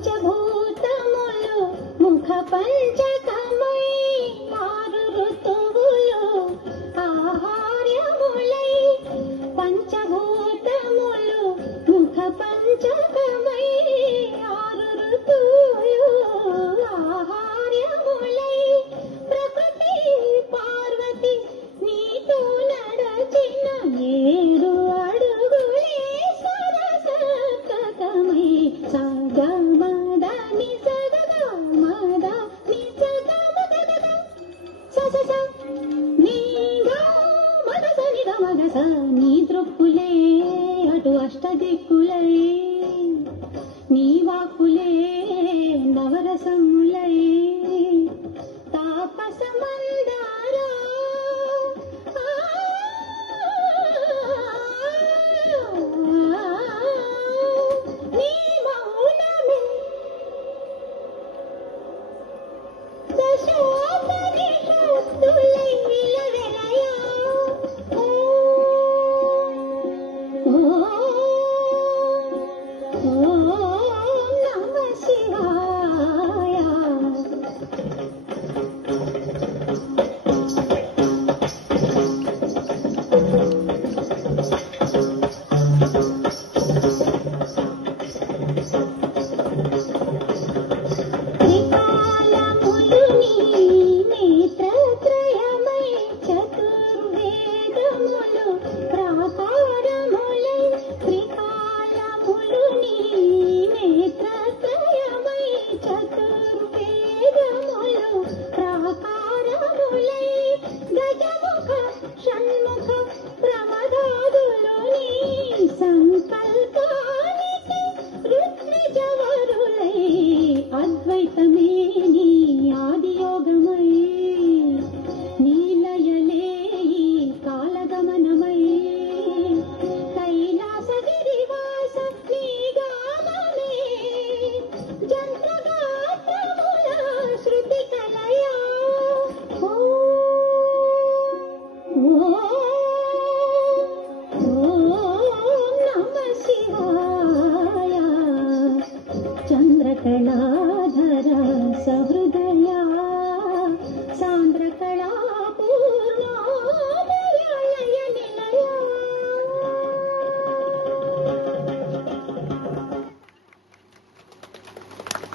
పంచభూతములు ముఖ పంచకమై ఆరు ఋతువులు ఆహార్యములై పంచభూతములు ముఖ పంచకమై ఆరు ఋతువులు ఆహార్యములై ప్రకృతి పార్వతి నీతో నడచిన ఏడు అడుగులే సరసతమై సగమదని సగమదని సగమదగద ససస నీగా మదసని గమగస నీ దృక్కులే అటు అష్టదిక్కులై నీ వాక్కులే నవరసములై తాపస మందారా నీ మౌనమే దశోపనిషత్తులై నిలవెలయా ఓం నమః శివాయ. త్రికాలములు నీ నేత్రత్రయమై చతుర్వేదములు ప్రాకారములై త్రికాలములు నీ నేత్రత్రయమై చతుర్వేదములు ప్రాకారములై గజముఖ షణ్ముఖ ప్రమదాదులు నీ సంకల్పానికి రుద్రజవరులై అద్వైతమే నీ ఆదియోగమై నీలయలే ఈ కాలగమనమై కైలాసగిరివాస నీ గానమే జంత్రగాత్రముల శృతి కలయా ఓం నమః శివాయ. చంద్రకళా